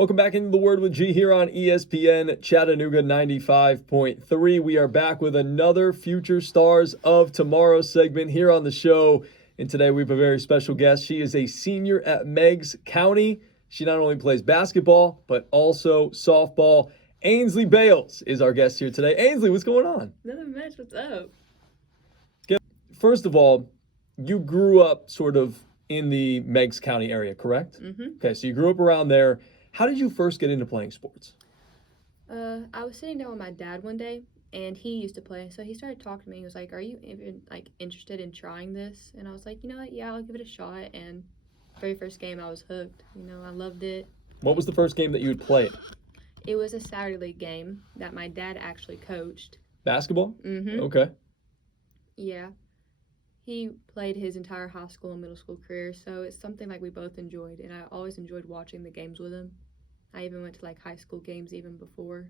Welcome back into the Word with G here on ESPN Chattanooga 95.3. We are back with another Future Stars of Tomorrow segment here on the show. And today we have a very special guest. She is a senior at Meigs County. She not only plays basketball, but also softball. Ainsleigh Bales is our guest here today. Ainsleigh, what's going on? Nothing much. What's up? First of all, you grew up sort of in the Meigs County area, correct? Mm-hmm. Okay, so you grew up around there. How did you first get into playing sports? I was sitting down with my dad one day, and he used to play. So he started talking to me. He was like, "Are you even interested in trying this?" And I was like, "You know what? Yeah, I'll give it a shot." And very first game, I was hooked. I loved it. What was the first game that you had played? It was a Saturday league game that my dad actually coached. Basketball? Mm-hmm. Okay. Yeah. He played his entire high school and middle school career, so it's something we both enjoyed, and I always enjoyed watching the games with him. I even went to high school games even before,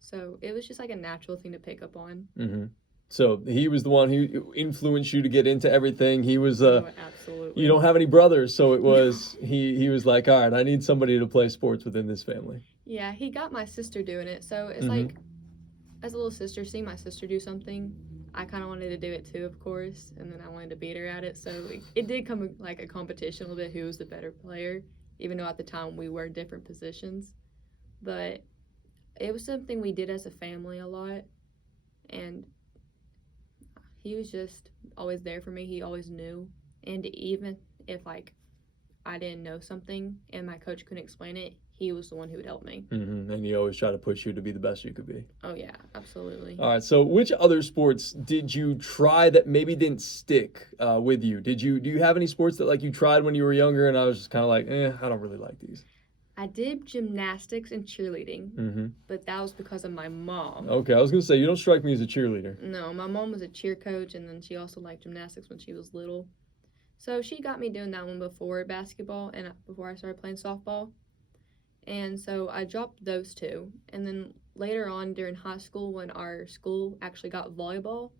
so it was just a natural thing to pick up on. Mm-hmm. So he was the one who influenced you to get into everything. He was absolutely. You don't have any brothers, so it was he was like, all right, I need somebody to play sports within this family. Yeah, he got my sister doing it, so it's as a little sister, seeing my sister do something, I kind of wanted to do it too, of course, and then I wanted to beat her at it. So it did come a competition a little bit, who was the better player, even though at the time we were different positions. But it was something we did as a family a lot, and he was just always there for me. He always knew, and even if I didn't know something and my coach couldn't explain it, he was the one who would help me. Mm-hmm. And he always tried to push you to be the best you could be. Oh, yeah, absolutely. All right, so which other sports did you try that maybe didn't stick with you? Do you have any sports that you tried when you were younger and I was just kind of I don't really like these? I did gymnastics and cheerleading, but that was because of my mom. Okay, I was going to say, you don't strike me as a cheerleader. No, my mom was a cheer coach, and then she also liked gymnastics when she was little. So she got me doing that one before basketball and before I started playing softball. And so I dropped those two. And then later on during high school, when our school actually got volleyball,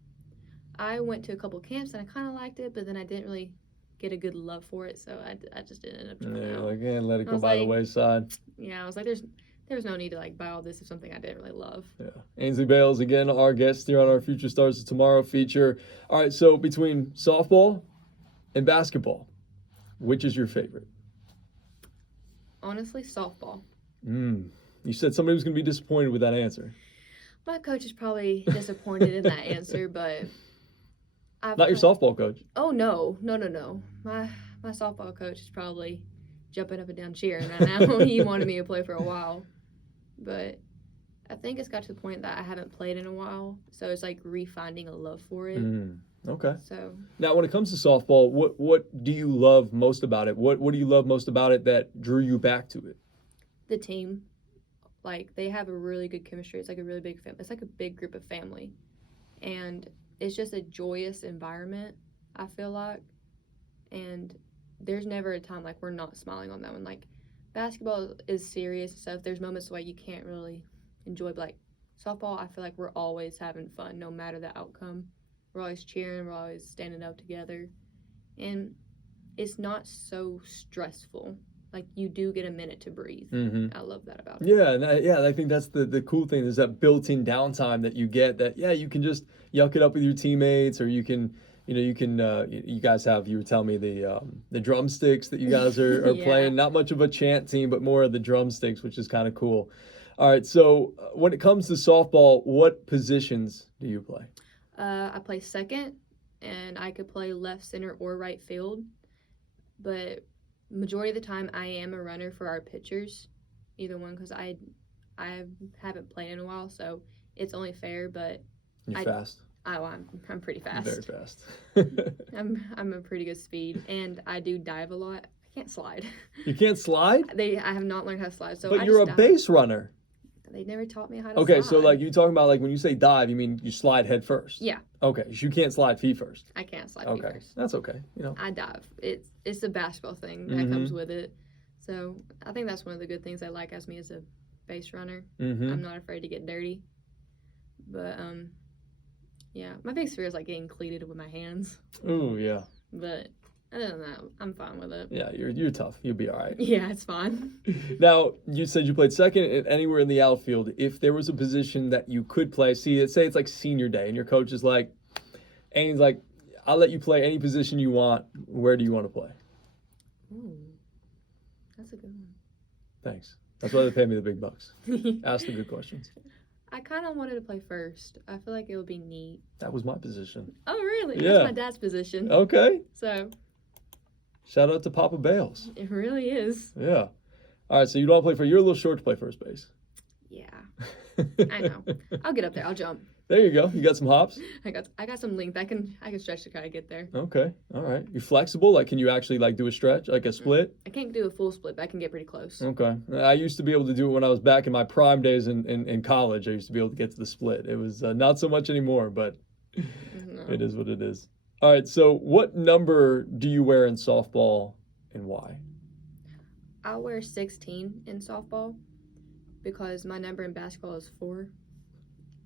I went to a couple camps and I kind of liked it, but then I didn't really get a good love for it. So I just didn't end up trying out. Let it go by the wayside. Yeah, I was like, there's no need to buy all this if something I didn't really love. Yeah. Ainsleigh Bales, again, our guest here on our Future Stars of Tomorrow feature. All right, so between softball and basketball, which is your favorite? Honestly, softball. You said somebody was going to be disappointed with that answer. My coach is probably disappointed in that answer, but not your softball coach. Oh no. My softball coach is probably jumping up and down cheering right now. He wanted me to play for a while, but I think it's got to the point that I haven't played in a while, so it's refinding a love for it. Okay. So now, when it comes to softball, what do you love most about it? What do you love most about it that drew you back to it? The team, they have a really good chemistry. It's a really big family. It's a big group of family, and it's just a joyous environment, I feel like. And there's never a time we're not smiling on that one. Basketball is serious and stuff. There's moments you can't really enjoy, but softball, I feel we're always having fun, no matter the outcome. We're always cheering. We're always standing up together. And it's not so stressful. You do get a minute to breathe. I love that about it. Yeah, and I think that's the cool thing is that built-in downtime that you get that, you can just yuck it up with your teammates, or you can, you guys have, you were telling me the drumsticks that you guys are Yeah. playing. Not much of a chant team, but more of the drumsticks, which is kind of cool. All right, so when it comes to softball, what positions do you play? I play second, and I could play left, center, or right field. But majority of the time, I am a runner for our pitchers, either one, because I haven't played in a while, so it's only fair. But You're fast. I'm pretty fast. Very fast. I'm a pretty good speed, and I do dive a lot. I can't slide. You can't slide? I have not learned how to slide, so but you're a base runner. They never taught me how to slide. Okay, so you talking about when you say dive, you mean you slide head first? Yeah. Okay, you can't slide feet first. I can't slide feet first. That's okay. I dive. It's a basketball thing that comes with it. So I think that's one of the good things I like as me as a base runner. I'm not afraid to get dirty. But yeah, my biggest fear is getting cleated with my hands. Ooh, yeah. But Other than that, I'm fine with it. Yeah, you're tough. You'll be all right. Yeah, it's fine. Now, you said you played second anywhere in the outfield. If there was a position that you could play, say it's like senior day, and your coach is like, Ains, like, I'll let you play any position you want. Where do you want to play? Ooh, that's a good one. Thanks. That's why they pay me the big bucks. Ask the good questions. I kind of wanted to play first. I feel like it would be neat. That was my position. Oh, really? Yeah. That's my dad's position. Okay. So. Shout out to Papa Bales. It really is. Yeah. All right, so you don't want to play for. You're a little short to play first base. Yeah. I know. I'll get up there. I'll jump. There you go. You got some hops. I got some length. I can stretch to kind of get there. Okay. All right. You flexible? Like, can you actually like do a stretch, like a split? I can't do a full split, but I can get pretty close. Okay. I used to be able to do it when I was back in my prime days in college. I used to be able to get to the split. It was not so much anymore, but it is what it is. All right. So, what number do you wear in softball, and why? I'll wear 16 in softball because my number in basketball is 4.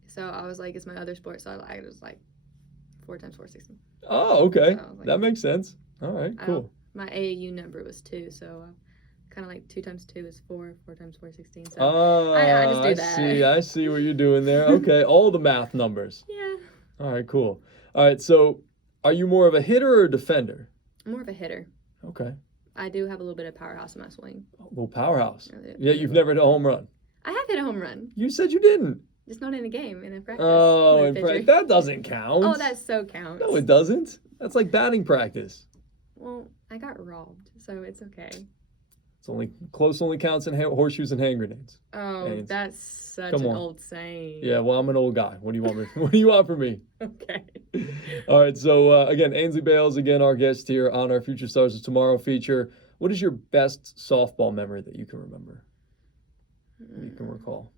So I was like, it's my other sport, so I was like 4 times 4, 16. Oh, okay. So like, that makes sense. All right, cool. My AAU number was 2, so kind of like 2 times 2 is 4, 4 times 4 is 16. So I just do that. I see what you're doing there. Okay, all the math numbers. Yeah. All right, cool. All right, so are you more of a hitter or a defender? I'm more of a hitter. Okay. I do have a little bit of powerhouse in my swing. A little powerhouse. Yeah, you've never hit a home run. I have hit a home run. You said you didn't. Just not in a game, in a practice. Oh, in practice. That doesn't count. Oh, that so counts. No, it doesn't. That's like batting practice. Well, I got robbed, so it's okay. It's only counts in horseshoes and hand grenades. Oh, Ains. that's such an old saying. Yeah, well, I'm an old guy. What do you want me? What do you want from me? Okay. All right. So again, Ainsleigh Bales, again, our guest here on our Future Stars of Tomorrow feature. What is your best softball memory that you can remember? That you can recall?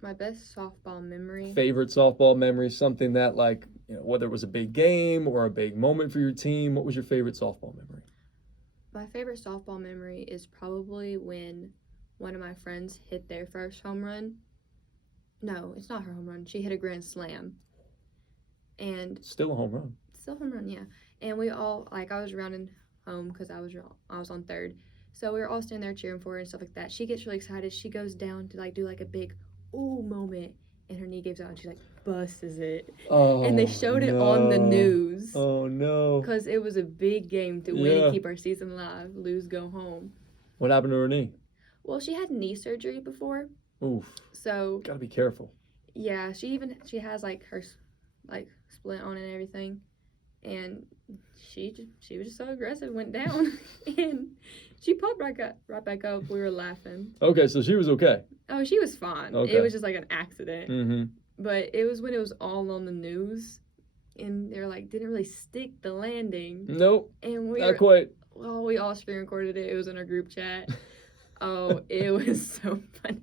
My best softball memory. Favorite softball memory, something that like, whether it was a big game or a big moment for your team. What was your favorite softball memory? My favorite softball memory is probably when one of my friends hit their first home run. No, it's not her home run. She hit a grand slam. And still a home run. Still a home run, yeah. And we all, like, I was rounding home because I was on third. So we were all standing there cheering for her and stuff like that. She gets really excited. She goes down to like do like a big ooh moment, and her knee gives out and she like busts it. Oh, and they showed it on the news. Oh no. Because it was a big game to win and keep our season alive. Lose, go home. What happened to her knee? Well, she had knee surgery before. Oof. So gotta be careful. Yeah, she has like her like splint on and everything. And she was just so aggressive, went down, and she popped right back up. We were laughing. Okay, so she was okay. Oh, she was fine. Okay. It was just like an accident. Mm-hmm. But it was when it was all on the news, and they're like, didn't really stick the landing. Nope. And not quite. Oh, we all screen recorded it. It was in our group chat. Oh, it was so funny.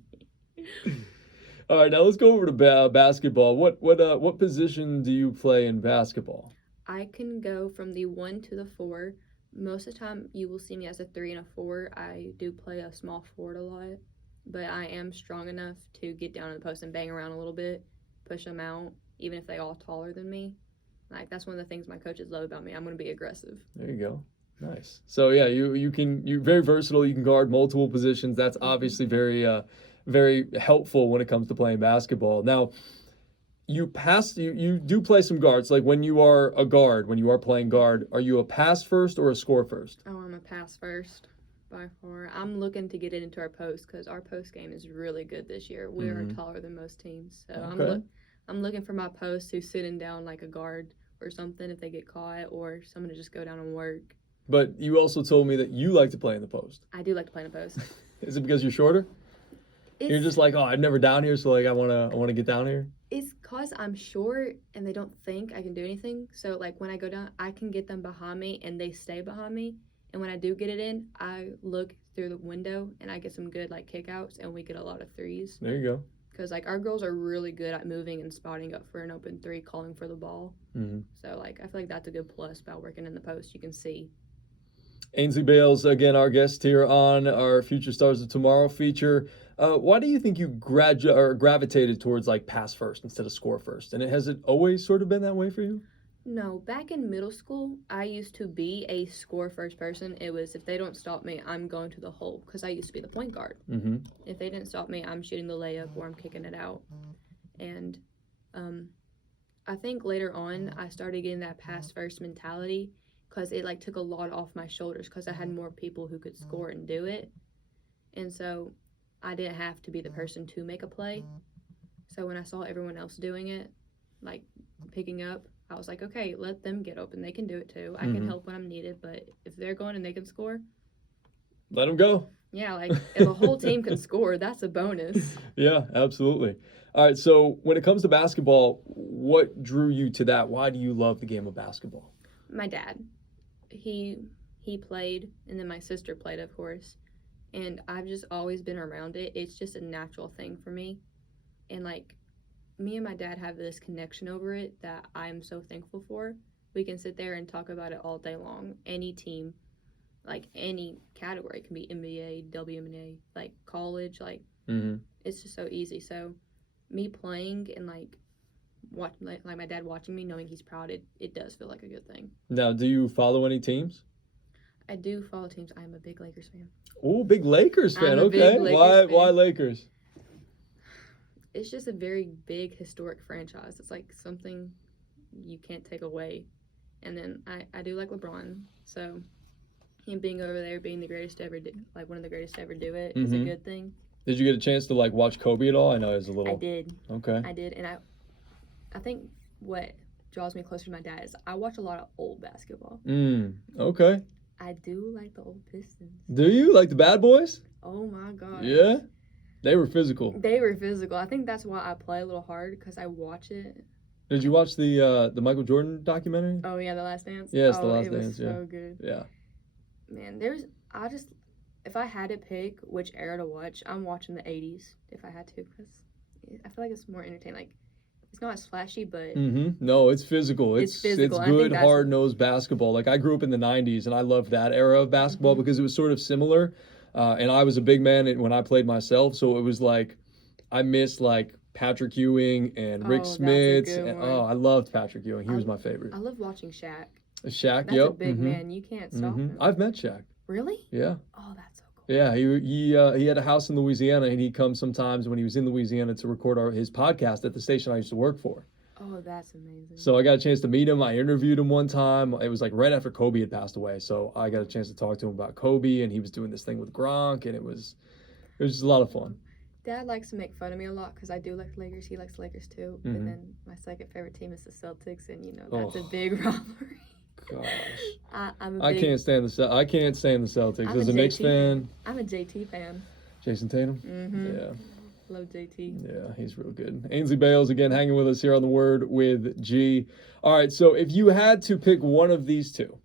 All right, now let's go over to basketball. What position do you play in basketball? I can go from the 1 to the 4. Most of the time, you will see me as a 3 and a 4. I do play a small forward a lot, but I am strong enough to get down in the post and bang around a little bit, push them out, even if they all taller than me. Like, that's one of the things my coaches love about me. I'm going to be aggressive. There you go. Nice. So yeah, you're very versatile. You can guard multiple positions. That's obviously very very helpful when it comes to playing basketball. Now, you do play some guards. Like when you are a guard, when you are playing guard, are you a pass first or a score first? Oh, I'm a pass first by far. I'm looking to get it into our post because our post game is really good this year. We are taller than most teams, so okay. I'm looking for my post who's sitting down like a guard or something if they get caught, or someone to just go down and work. But you also told me that you like to play in the post. I do like to play in the post. Is it because you're shorter? You're just like, oh, I'm never down here, so like I wanna get down here. It's cause I'm short and they don't think I can do anything. So like when I go down, I can get them behind me and they stay behind me. And when I do get it in, I look through the window and I get some good like kickouts and we get a lot of threes. There you go. Because like our girls are really good at moving and spotting up for an open 3, calling for the ball. Mm-hmm. So like I feel like that's a good plus about working in the post. You can see. Ainsleigh Bales, again, our guest here on our Future Stars of Tomorrow feature. Why do you think you gravitated towards like pass first instead of score first? And has it always sort of been that way for you? No, back in middle school, I used to be a score first person. It was if they don't stop me, I'm going to the hole because I used to be the point guard. Mm-hmm. If they didn't stop me, I'm shooting the layup or I'm kicking it out. And I think later on, I started getting that pass first mentality because it like took a lot off my shoulders because I had more people who could score and do it. And so I didn't have to be the person to make a play. So when I saw everyone else doing it, like picking up, I was like, okay, let them get open. They can do it too. I can help when I'm needed, but if they're going and they can score, let them go. Yeah, like if a whole team can score, that's a bonus. Yeah, absolutely. All right, so when it comes to basketball, what drew you to that? Why do you love the game of basketball? My dad, he played, and then my sister played, of course, and I've just always been around it. It's just a natural thing for me, and like me and my dad have this connection over it that I'm so thankful for. We can sit there and talk about it all day long. Any team, like any category, it can be NBA, WNBA, like college, like it's just so easy. So me playing and like my dad watching me, knowing he's proud, it does feel like a good thing. Now, do you follow any teams? I do follow teams. I'm a big Lakers fan. Oh, big Lakers fan. I'm a Okay. big Lakers fan. Why Lakers? It's just a very big historic franchise. It's like something you can't take away. And then I do like LeBron. So him being over there, being the greatest to ever do, like one of the greatest to ever do it, is a good thing. Did you get a chance to like watch Kobe at all? I know it was a little. I did. Okay. I did, and I think what draws me closer to my dad is I watch a lot of old basketball. Okay. I do like the old Pistons. Do you like the Bad Boys? Oh my gosh. Yeah. They were physical. They were physical. I think that's why I play a little hard because I watch it. Did you watch the Michael Jordan documentary? Oh yeah, The Last Dance. Yes, The Last Dance. It was Dance. so good. Yeah. Man, if I had to pick which era to watch, I'm watching the 80s if I had to because I feel like it's more entertaining. Like, it's not as flashy, but No, it's physical. It's physical. It's good, hard-nosed basketball. Like I grew up in the '90s, and I loved that era of basketball because it was sort of similar. And I was a big man when I played myself, so it was like I missed like Patrick Ewing and Rick Smits. And, I loved Patrick Ewing. He was my favorite. I love watching Shaq. Shaq, That's a big man. You can't stop him. I've met Shaq. Really? Yeah. Oh, that's so cool. Yeah, he had a house in Louisiana, and he'd come sometimes when he was in Louisiana to record his podcast at the station I used to work for. Oh, that's amazing. So I got a chance to meet him. I interviewed him one time. It was like right after Kobe had passed away. So I got a chance to talk to him about Kobe, and he was doing this thing with Gronk, and it was just a lot of fun. Dad likes to make fun of me a lot because I do like the Lakers. He likes the Lakers too. But then my second favorite team is the Celtics, and that's a big rivalry. Gosh, I can't stand the Celtics. As a Knicks fan, I'm a JT fan. Jason Tatum. Yeah. Love JT. Yeah, he's real good. Ainsleigh Bales again hanging with us here on The Word with G. All right, so if you had to pick one of these two,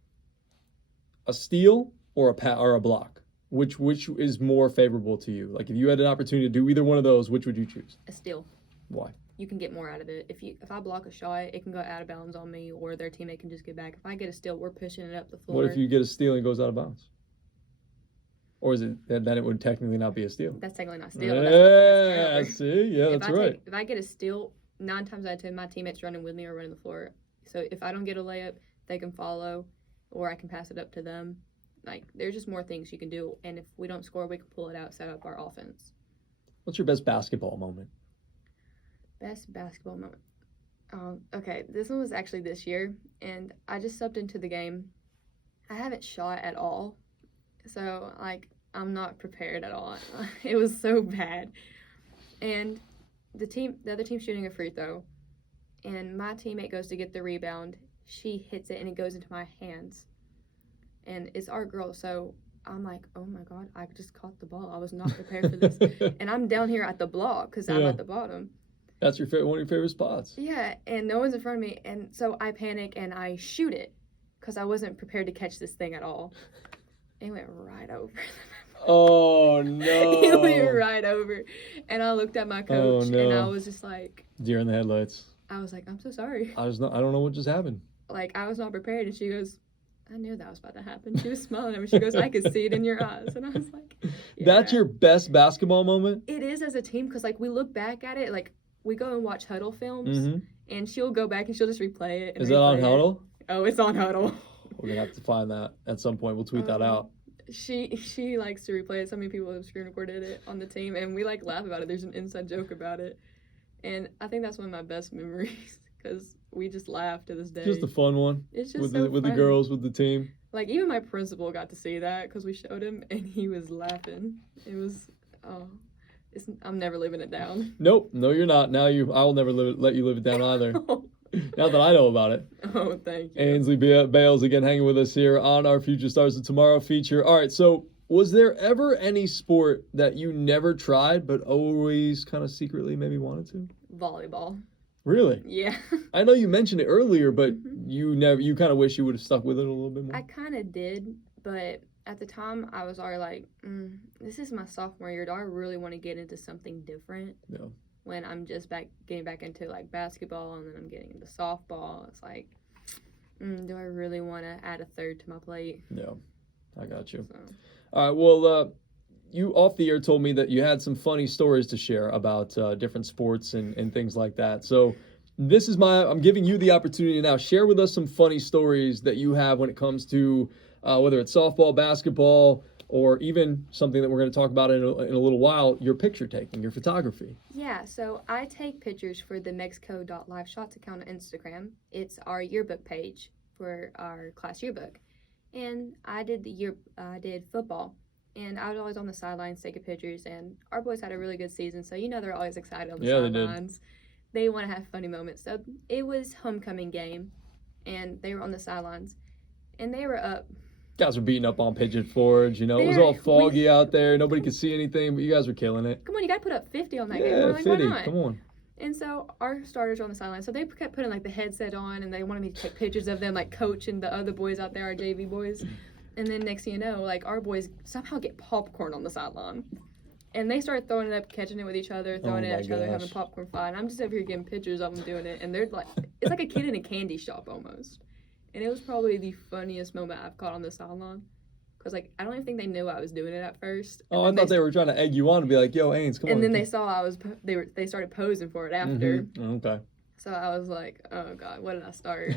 a steal or a block, which is more favorable to you? Like if you had an opportunity to do either one of those, which would you choose? A steal. Why? You can get more out of it. If I block a shot, it can go out of bounds on me, or their teammate can just get back. If I get a steal, we're pushing it up the floor. What if you get a steal and it goes out of bounds? Or is it then it would technically not be a steal? That's technically not a steal. Yeah, see? Yeah, that's right. If I get a steal, 9 times out of 10, my teammate's running with me or running the floor. So if I don't get a layup, they can follow, or I can pass it up to them. Like, there's just more things you can do. And if we don't score, we can pull it out, set up our offense. What's your best basketball moment? Best basketball moment. Okay, this one was actually this year, and I just subbed into the game. I haven't shot at all, so, like, I'm not prepared at all. It was so bad. And the other team's shooting a free throw, and my teammate goes to get the rebound. She hits it, and it goes into my hands. And it's our girl, so I'm like, oh, my God, I just caught the ball. I was not prepared for this. And I'm down here at the block because I'm at the bottom. That's one of your favorite spots. Yeah, and no one's in front of me, and so I panic and I shoot it because I wasn't prepared to catch this thing at all. It went right over. Oh, no. It went right over. And I looked at my coach, and I was just like... Deer in the headlights. I was like, I'm so sorry. I don't know what just happened. Like, I was not prepared, and she goes, I knew that was about to happen. She was smiling at me. She goes, I could see it in your eyes. And I was like... Yeah. That's your best basketball moment? It is as a team, because, like, we look back at it, like, we go and watch huddle films, and she'll go back and she'll just replay it. And Is that on replay it. Huddle? Oh, it's on Huddle. We're gonna have to find that at some point. We'll tweet that out. She likes to replay it. So many people have screen recorded it on the team, and we like laugh about it. There's an inside joke about it, and I think that's one of my best memories because we just laugh to this day. Just a fun one. It's just with so the fun. girls, with the team. Like, even my principal got to see that because we showed him, and he was laughing. It was, I'm never living it down. Nope, no, you're not. I will never let you live it down either. Now that I know about it. Oh, thank you. Ainsleigh Bales again hanging with us here on our Future Stars of Tomorrow feature. All right, so was there ever any sport that you never tried but always kind of secretly maybe wanted to? Volleyball. Really? Yeah. I know you mentioned it earlier, but you kind of wish you would have stuck with it a little bit more. I kind of did, but at the time I was already like, this is my sophomore year. Do I really want to get into something different? Yeah. When I'm just getting back into like basketball, and then I'm getting into softball. It's like, do I really want to add a third to my plate? Yeah, I got you. So. All right, well, you off the air told me that you had some funny stories to share about different sports and things like that. So I'm giving you the opportunity now. Share with us some funny stories that you have when it comes to whether it's softball, basketball, or even something that we're going to talk about in a little while, your picture taking, your photography. Yeah, so I take pictures for the meigsco.liveshots account on Instagram. It's our yearbook page for our class yearbook. And I did football. And I was always on the sidelines taking pictures, and our boys had a really good season, so they're always excited on the sidelines. They want to have funny moments. So it was homecoming game, and they were on the sidelines, and they were up. Guys were beating up on Pigeon Forge, it was all foggy out there. Nobody could see anything, but you guys were killing it. Come on, you got to put up 50 on that game. Yeah, like, 50, why not? come on. And so our starters were on the sideline, so they kept putting, like, the headset on, and they wanted me to take pictures of them, like, Coach and the other boys out there, our JV boys. And then next thing you know, like, our boys somehow get popcorn on the sideline. And they started throwing it up, catching it with each other, throwing it at each other, having popcorn fight. And I'm just over here getting pictures of them doing it. And they're like, it's like a kid in a candy shop almost. And it was probably the funniest moment I've caught on the sideline. Because, like, I don't even think they knew I was doing it at first. Oh, I thought they were trying to egg you on and be like, yo, Ains, come on. And then they saw they started posing for it after. Mm-hmm. Okay. So I was like, oh, God, what did I start?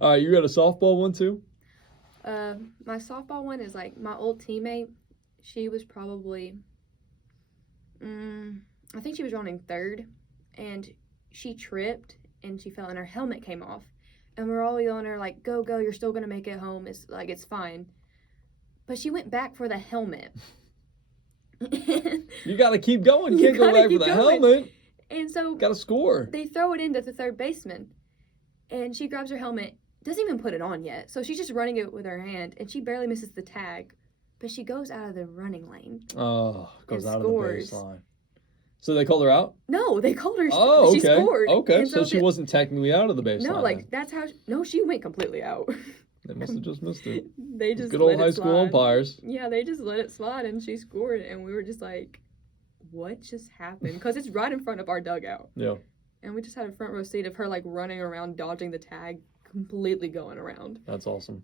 All right, you got a softball one, too? My softball one is, like, my old teammate. She was probably, I think she was running third, and she tripped, and she fell, and her helmet came off. And we're all yelling at her, like, go, you're still going to make it home. It's fine. But she went back for the helmet. You got to keep going. You can't go back for the helmet. And so got to score. They throw it into the third baseman, and she grabs her helmet, doesn't even put it on yet. So she's just running it with her hand, and she barely misses the tag. But she goes out of the running lane. Oh, goes out scores. Of the baseline. So they called her out? No, they called her. Oh, okay. She scored. Okay, so she wasn't technically out of the baseline. No, like, that's how. No, she went completely out. They must have just missed it. They just good old high school umpires. Yeah, they just let it slide, and she scored, and we were just like, what just happened? Because it's right in front of our dugout. Yeah. And we just had a front row seat of her, like, running around, dodging the tag, completely going around. That's awesome.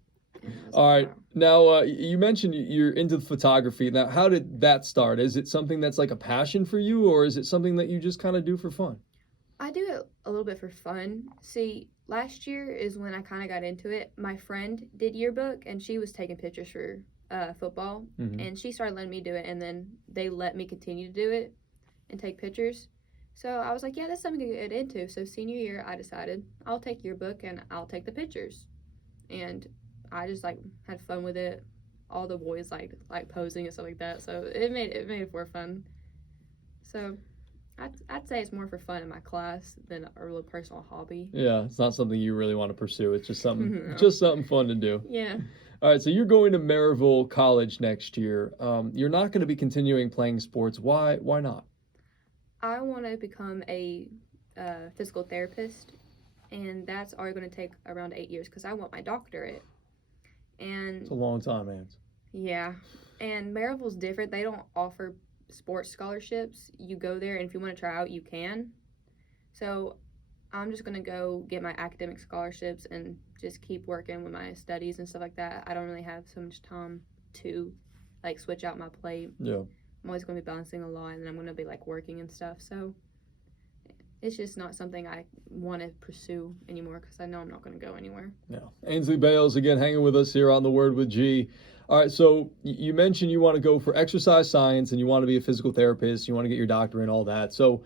All right. Wow. Now, you mentioned you're into photography. Now, how did that start? Is it something that's like a passion for you, or is it something that you just kind of do for fun? I do it a little bit for fun. See, last year is when I kind of got into it. My friend did yearbook, and she was taking pictures for football, and she started letting me do it, and then they let me continue to do it and take pictures. So I was like, yeah, that's something to get into. So senior year, I decided I'll take yearbook, and I'll take the pictures. And I just, like, had fun with it. All the boys like posing and stuff like that. So it made it more fun. So I'd say it's more for fun in my class than a real personal hobby. Yeah, it's not something you really want to pursue. It's just something just something fun to do. Yeah. All right, so you're going to Maryville College next year. You're not going to be continuing playing sports. Why not? I want to become a physical therapist, and that's already going to take around 8 years because I want my doctorate. And it's a long time, man. Yeah, and Maryville's different. They don't offer sports scholarships. You go there, and if you want to try out, you can. So I'm just going to go get my academic scholarships and just keep working with my studies and stuff like that. I don't really have so much time to, like, switch out my plate. Yeah. I'm always going to be balancing a lot, and I'm going to be, like, working and stuff. So it's just not something I want to pursue anymore because I know I'm not going to go anywhere. No. Ainsleigh Bales, again, hanging with us here on The Word with G. All right, so you mentioned you want to go for exercise science and you want to be a physical therapist, you want to get your doctorate and all that. So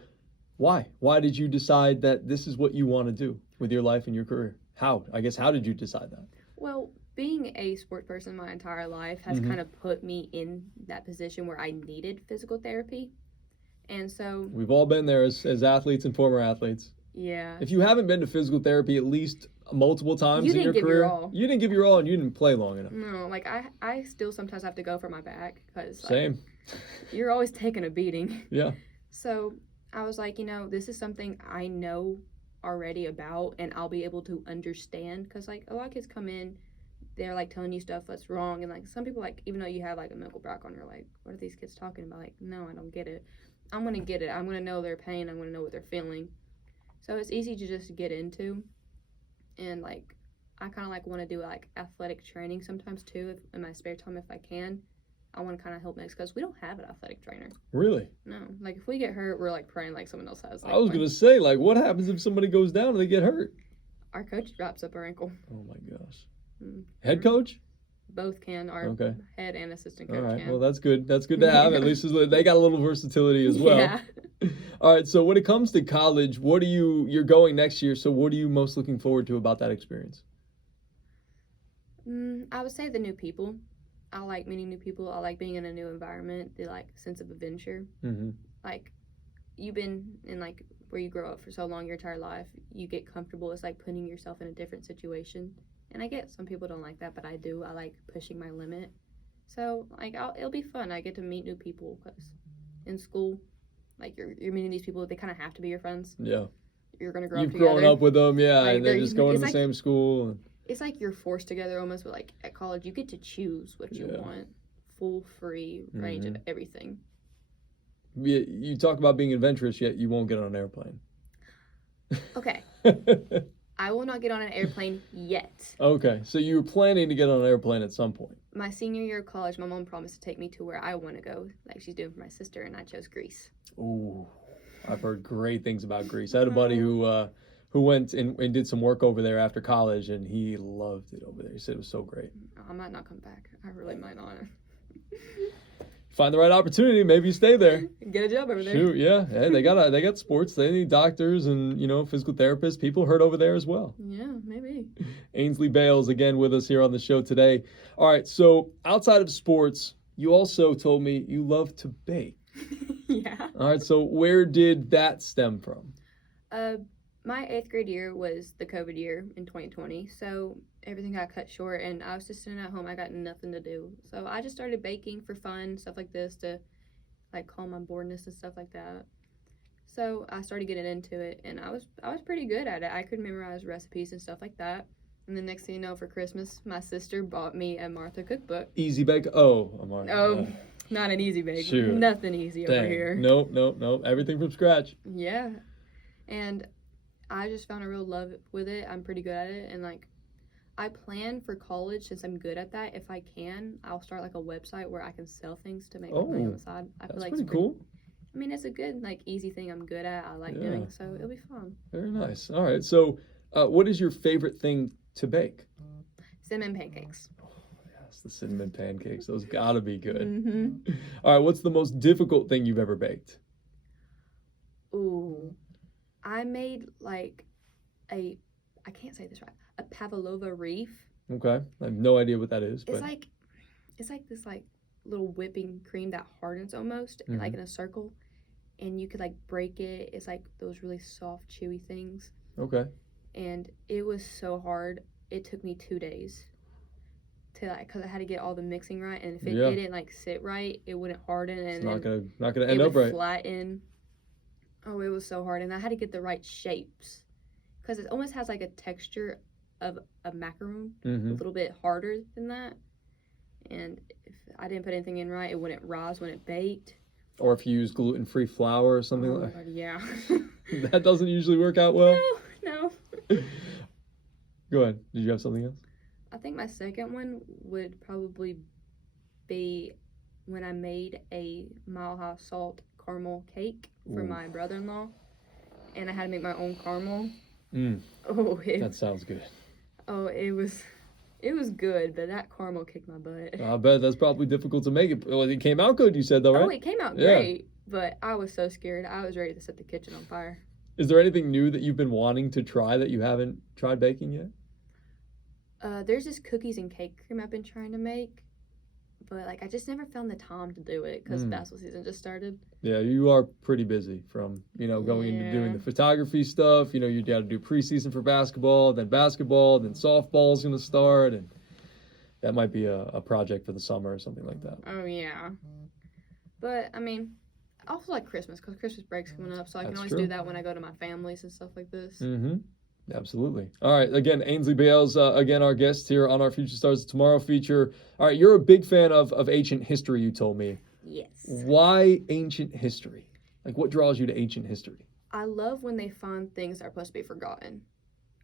why? Why did you decide that this is what you want to do with your life and your career? How did you decide that? Well, being a sports person my entire life has kind of put me in that position where I needed physical therapy. And so We've all been there as athletes and former athletes. yeah. If you haven't been to physical therapy at least multiple times You in your didn't give career, your all. you didn't give your all and you didn't play long enough. No, like I still sometimes have to go for my back because Same. You're always taking a beating. Yeah. So I was like, this is something I know already about and I'll be able to understand because like a lot of kids come in, they're like telling you stuff that's wrong, and like some people, like, even though you have like a medical background, you're like, what are these kids talking about? Like, no, I don't get it. I'm gonna get it. I'm gonna know their pain. I'm gonna know what they're feeling. So it's easy to just get into, and like I kind of like want to do like athletic training sometimes too in my spare time if I can. I want to kind of help Meigs because we don't have an athletic trainer. Really? No, like if we get hurt, we're like praying like someone else has. Like, I was gonna say, like, what happens if somebody goes down and they get hurt? Our coach wraps up our ankle. Oh my gosh. Mm-hmm. Head coach? Both can. Our head and assistant coach All right. can. Well, that's good. That's good to have. At least they got a little versatility as well. Yeah. All right. So when it comes to college, you're going next year. So what are you most looking forward to about that experience? I would say the new people. I like meeting new people. I like being in a new environment. The like sense of adventure. Mm-hmm. Like you've been in like where you grow up for so long, your entire life, you get comfortable. It's like putting yourself in a different situation. And I get some people don't like that, but I do. I like pushing my limit. So like it'll be fun. I get to meet new people because in school, like you're meeting these people. They kind of have to be your friends. Yeah. You're gonna grow You've up together. grown up with them, yeah, like, and they're just going to the like, same school. It's like you're forced together almost, but like at college, you get to choose what you want. Full free range of everything. You talk about being adventurous, yet you won't get on an airplane. Okay. I will not get on an airplane yet. Okay, so you're planning to get on an airplane at some point. My senior year of college, my mom promised to take me to where I want to go, like she's doing for my sister, and I chose Greece. Ooh, I've heard great things about Greece. I had a buddy who went and did some work over there after college, and he loved it over there. He said it was so great. I might not come back. I really might not. Find the right opportunity, maybe you stay there. Get a job over there. Shoot, yeah. Hey, they got sports. They need doctors and physical therapists. People hurt over there as well. Yeah, maybe. Ainsleigh Bales again with us here on the show today. All right, so outside of sports, you also told me you love to bake. Yeah. All right, so where did that stem from? My 8th grade year was the COVID year in 2020, so everything got cut short, and I was just sitting at home. I got nothing to do, so I just started baking for fun, stuff like this, to like calm my boredness and stuff like that. So I started getting into it, and I was pretty good at it. I could memorize recipes and stuff like that. And the next thing you know, for Christmas, my sister bought me a Martha cookbook. Easy bake? Oh, I'm already. Oh, not an easy bake. Shoot. Nothing easy over here. Nope. Everything from scratch. Yeah, and I just found a real love with it. I'm pretty good at it, and like I plan for college, since I'm good at that. If I can, I'll start like a website where I can sell things to make money on the side. I feel like that's pretty cool. I mean, it's a good like easy thing I'm good at. I like doing, so it'll be fun. Very nice. All right. So, what is your favorite thing to bake? Cinnamon pancakes. Oh, yes, the cinnamon pancakes. Those gotta be good. Mm-hmm. All right. What's the most difficult thing you've ever baked? Ooh, I made like I can't say this right. A pavlova reef. Okay, I have no idea what that is. It's like this like little whipping cream that hardens almost, like in a circle, and you could like break it. It's like those really soft, chewy things. Okay. And it was so hard. It took me 2 days to like, cause I had to get all the mixing right, and if it didn't like sit right, it wouldn't harden, and it's not gonna end up right. It would flatten. Oh, it was so hard, and I had to get the right shapes, cause it almost has like a texture of a macaroon, a little bit harder than that. And if I didn't put anything in right, it wouldn't rise when it baked. Or if you use gluten-free flour or something like that. Yeah. That doesn't usually work out well. No. Go ahead. Did you have something else? I think my second one would probably be when I made a Mile High Salt caramel cake for my brother-in-law. and I had to make my own caramel. Mm, Oh, that sounds good. it was good, but that caramel kicked my butt. I bet that's probably difficult to make it. Well, it came out good, you said, though, right? Oh, it came out Yeah. great, but I was so scared. I was ready to set the kitchen on fire. Is there anything new that you've been wanting to try that you haven't tried baking yet? There's this cookies and cake cream I've been trying to make, but like I just never found the time to do it because basketball season just started. Yeah, you are pretty busy from, going into doing the photography stuff. You got to do preseason for basketball, then softball's going to start, and that might be a project for the summer or something like that. Oh, yeah. But, I mean, I also like Christmas because Christmas break's coming up, so I can That's always true. do that when I go to my families and stuff like this. Mm-hmm. Absolutely. All right. Again, Ainsleigh Bales, again, our guest here on our Future Stars of Tomorrow feature. All right. You're a big fan of ancient history, you told me. Yes. Why ancient history? Like, what draws you to ancient history? I love when they find things that are supposed to be forgotten.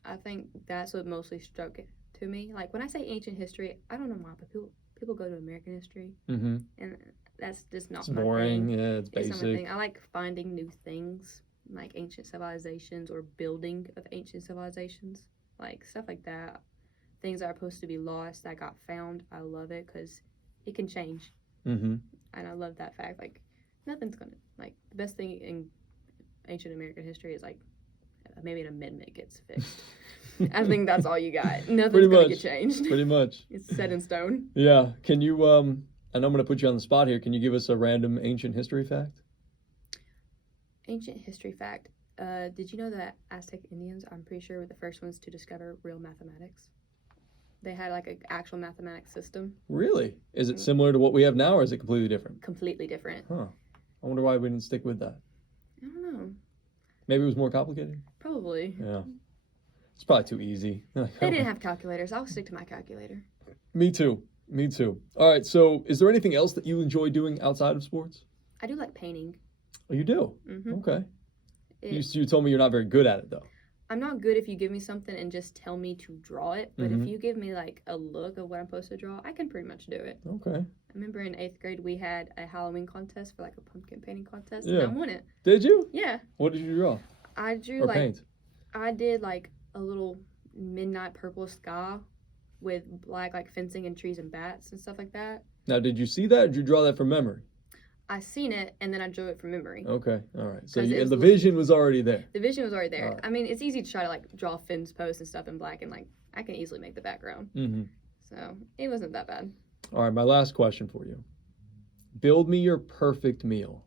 I think that's what mostly struck it to me. Like, when I say ancient history, I don't know why, but people go to American history. Mm-hmm. And that's just not It's my boring. thing. Yeah, it's It's not my basic. thing. I like finding new things, like ancient civilizations or building of ancient civilizations, like stuff like that. Things that are supposed to be lost that got found. I love it because it can change, Mm-hmm. and I love that fact. Like nothing's gonna like the best thing in ancient American history is like maybe an amendment gets fixed. I think that's all you got. Nothing's Pretty gonna much. get changed. Pretty much. It's set in stone. Yeah. Can you, I know I'm going to put you on the spot here. Can you give us a random ancient history fact? Ancient history fact. Did you know that Aztec Indians, I'm pretty sure, were the first ones to discover real mathematics? They had like an actual mathematics system. Really? Is it similar to what we have now, or is it completely different? Completely different. Huh. I wonder why we didn't stick with that. I don't know. Maybe it was more complicated? Probably. Yeah. It's probably too easy. They didn't have calculators. I'll stick to my calculator. Me too. Me too. All right. So, is there anything else that you enjoy doing outside of sports? I do like painting. Oh, you do? Mm-hmm. Okay. You told me you're not very good at it, though. I'm not good if you give me something and just tell me to draw it, but Mhm. if you give me like a look of what I'm supposed to draw, I can pretty much do it. Okay. I remember in 8th grade we had a Halloween contest for like a pumpkin painting contest, Yeah. and I won it. Did you? Yeah, What did you draw? I drew Or like paint? I did like a little midnight purple sky with black like fencing and trees and bats and stuff like that. Now, did you see that, or did you draw that from memory? I seen it and then I drew it from memory. Okay. All right. So, 'Cause it was the li- vision was already there. The vision was already there. Alright. I mean, it's easy to try to like draw fence posts and stuff in black, and like I can easily make the background. Mm-hmm. So it wasn't that bad. All right. My last question for you. Build me your perfect meal.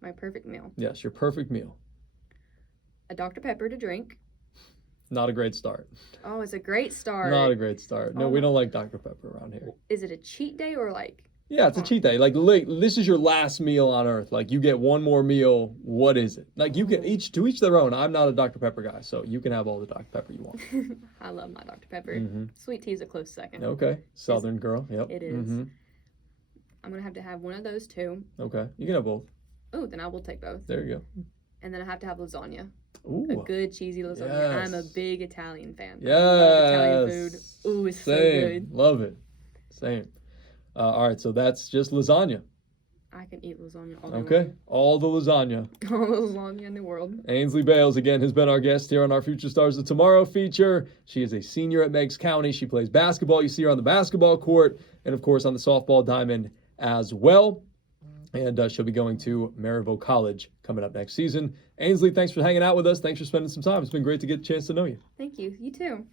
My perfect meal: Yes, your perfect meal. a Dr. Pepper to drink. Not a great start. Oh, it's a great start. Not a great start. No, Oh we my- don't like Dr. Pepper around here. Is it a cheat day or like? Yeah, it's a cheat day. Like, this is your last meal on Earth. Like, you get one more meal. What is it? Like, you can each their own. I'm not a Dr. Pepper guy, so you can have all the Dr. Pepper you want. I love my Dr. Pepper. Mm-hmm. Sweet tea is a close second. Okay, Southern girl. Yep. It is. Mm-hmm. I'm gonna have to have one of those two. Okay, you can have both. Oh, then I will take both. There you And then I have to have lasagna. go. A Ooh. good cheesy lasagna. I'm a Yes. big Italian fan. I Yes. love Italian food. Ooh, it's so Same. good. Love it. Same. All right, so that's just lasagna. I can eat lasagna all day Okay, all the lasagna. long. All the lasagna in the world. Ainsleigh Bales, again, has been our guest here on our Future Stars of Tomorrow feature. She is a senior at Meigs County. She plays basketball. You see her on the basketball court and, of course, on the softball diamond as well. And she'll be going to Maryville College coming up next season. Ainsleigh, thanks for hanging out with us. Thanks for spending some time. It's been great to get a chance to know you. Thank you. You too.